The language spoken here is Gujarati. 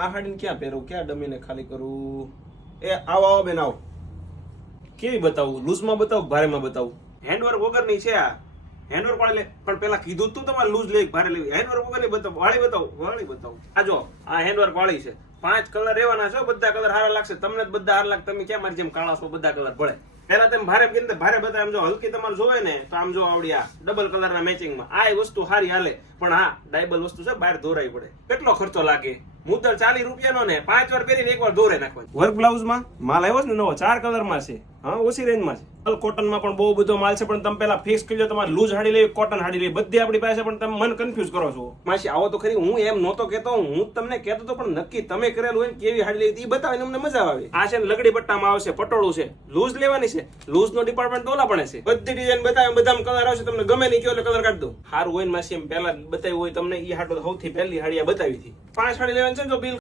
આ હાડીને ક્યાં પહેરું, ક્યાં ડમીને ખાલી કરું? એ આવો આવો બેન આવો. કેવી બતાવું, લૂઝમાં બતાવું ભારેમાં બતાવું? હેન્ડવર્ક વગરની છે આ. હેન્ડવર્ક વાળી લે, પણ પેલા કીધું તું તમારે લૂઝ લે ભારે લેવી. હેન્ડવર્ક વગરની બતાવું, વાળી બતાવું, વાળી બતાવું. આ જો આ હેન્ડવર્ક વાળી છે. 5 કલર રહેવાના છે, બધા કલર સારા લાગશે તમને, જ બધા સારા લાગે. તમે ક્યાં મારી જેમ કાળા છો, બધા કલર ભળે. પેલા તમે ભારે કીધું ભારે બતાવે, આમ જો હલકી તમારે જોવે ને તો આમ જો આવડી આ ડબલ કલરના મેચિંગમાં આ વસ્તુ સારી હાલે. પણ હા ડાયબલ વસ્તુ છે, બહાર દોરાઈ પડે. કેટલો ખર્ચો લાગે? મુદ્દલ 40 રૂપિયાનો ને 5 વાર પહેરીને એકવાર દોરે નાખવાનો. વર્ક બ્લાઉઝમાં માલ આવ્યો છે ને નવો, 4 કલરમાં છે. હા ઓછી રેન્જમાં છે. કોટનમાં પણ બહુ બધો માલ છે, પણ તમે પેલા ફિક્સ કરી લો તમારે લૂઝ હાડી લેવી કોટન હાડી લેવી, બધી આપણી પાસે. પણ તમે મન કન્ફ્યુઝ કરો છો. માસી આવો તો ખરી, હું એમ નહોતો કેતો, હું તમને કહેતો તો, પણ નક્કી તમે કરેલું હોય ને કેવી હાડી લેવી એ બતાવીને અમને મજા આવે. આ છે ને લગડી પટ્ટામાં આવશે, પટોળું છે, લૂઝ લેવાની છે. લૂઝ નો ડિપાર્ટમેન્ટ ઓલા પણ છે. બધી ડિઝાઇન બતાવે, બધામાં કલર આવશે, તમને ગમે નહીં કયો એટલે કલર કાઢી દો. સારું હોય ને માસી એમ પહેલા બતાવ્યું હોય તમને, એ હાડો સૌથી પહેલી હાડી બતાવી હતી. 5 હાડી લેવાની છે જો બિલ